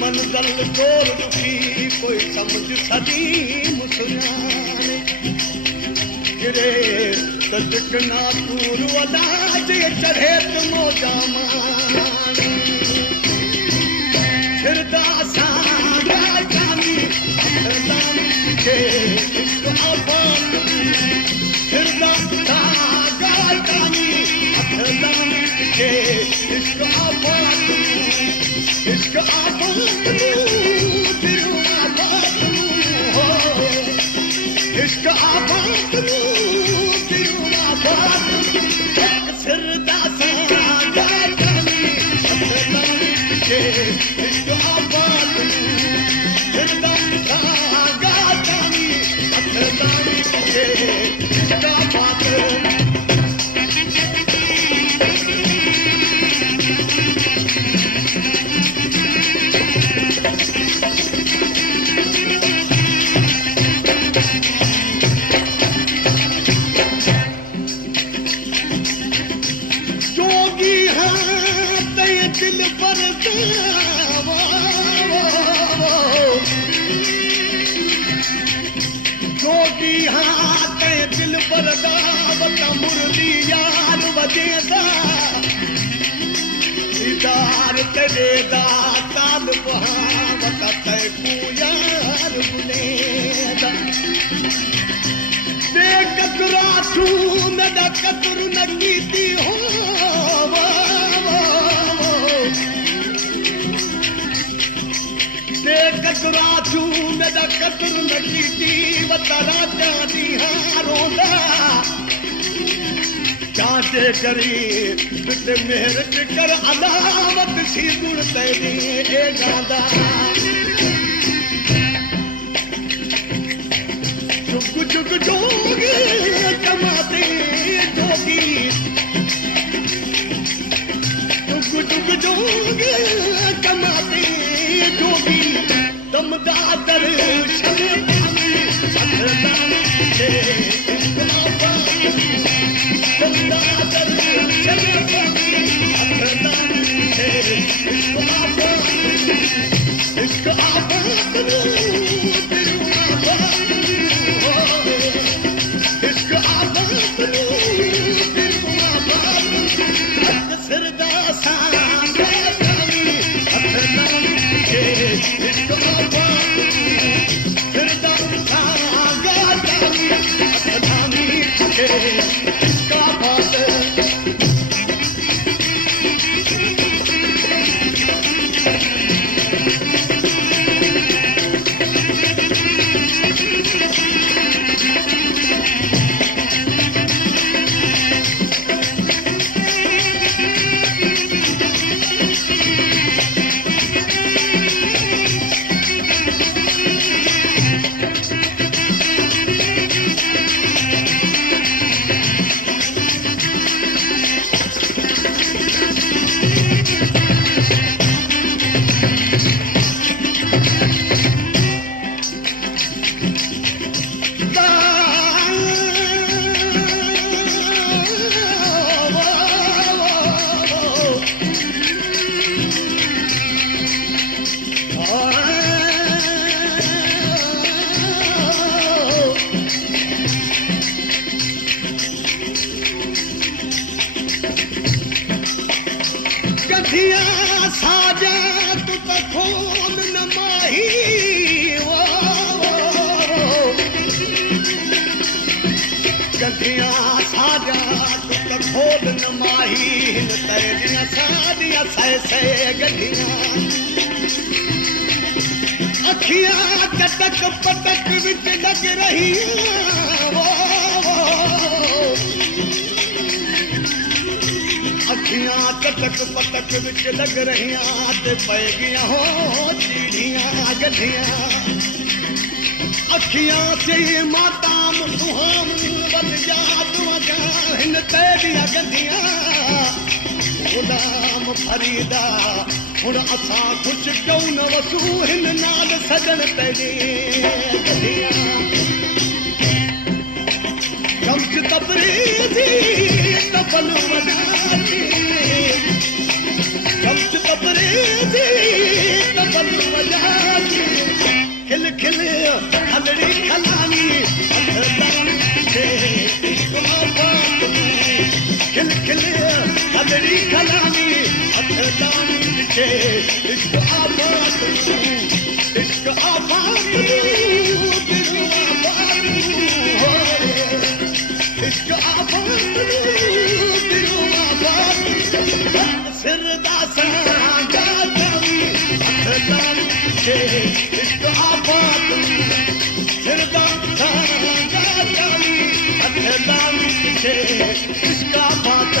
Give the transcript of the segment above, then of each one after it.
मंज़ल तोड़ दुखी कोई समझ सदी मुसलाने गिरे तकना तूर वदा जे चढ़े त मौजा माने फिरदा सा गानी के इश्क आबाद फिरदा सा गानी के इश्क आबाद इश्क आबाद इश्क आबाद फिरदा सा गानी के इश्क आबाद फिरदा सा गानी के इश्क आबाद दिल पर दावत मुरली यार वजेदा दीदार तेरे दा ताल बहावत तैकू यार बुलेदा दे कतरा तू न दा कतर न कीती हो दे कतरा तू न दा कतर न कीती वतरा जानी हारोंदा चाटे करी तुझे मेहरत कर अलावत सी गुण तेरी ए गांदा चुग चुग जोग कमाते जोगी चुग चुग जोग कमाते जोगी दमदादर शर्मानी अखदान के दमदादर शर्मानी अखदान के इश्क आबाद इश्क आबाद फिरदा सा गानी अखदान के इश्क आबाद फिरदा सा गानी अखदान के इश्क आबाद अखियां कटक पटक विच लग रही अखियां कटक पटक विच लग रहियां ते पै गया हो चीड़ियां गधियां अखियां चई माताम सुहाम वध याद वगां हिन तेरियां गंदियां गुलाम फरीदा हुण असां कुछ क्यों न वसू हिन नाल सजन तेरी गंदियां चमच तबरीज़ी तबल वजाती चमच तबरीज़ी तबल वजाती खिल खिल हलड़ी खलानी इश्क आबाद खिल खिल हलड़ी खलानी इश्क आबाद इश्क आबाद इश्क आबाद सिरदा सांगा जावी इश्क आबाद सिरदा सांगा जावी इश्क आबाद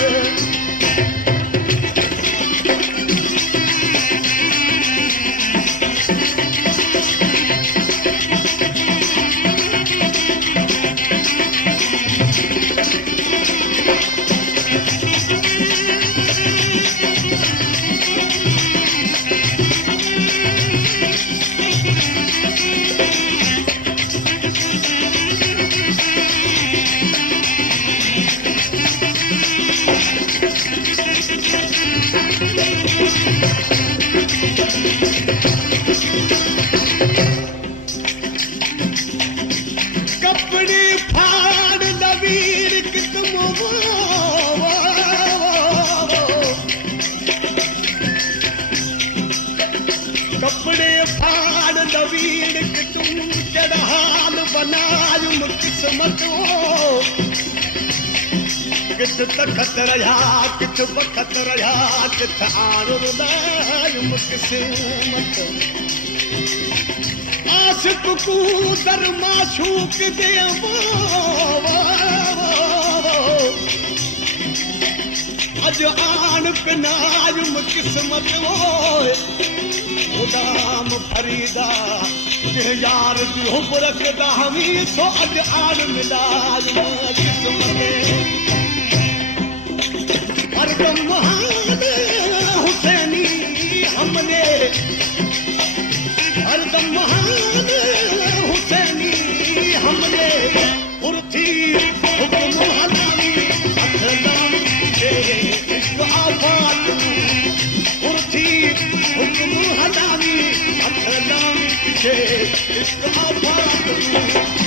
कपड़े फाड़ लवीर कितम कपड़े फाड़ लवीर कितम चढ़ाल बनायुम किस्मत किथ तखत रहा किथ बखत रहा किथ आण रुदायुम किस्मत आशिक को दर माशूक दे अज आन पिनायुम किस्मत गुलाम फरीदा यार जी हुब रखदा हमी सो अज आन मिलायुम किस्मत हरदम महान हुसैनी हमने हरदम महान हुसैनी हमने उर्थी हुक्म हलावी अखलाम के इश्क आबाद उर्थी हुक्म हलावी अखलाम के इश्क आबाद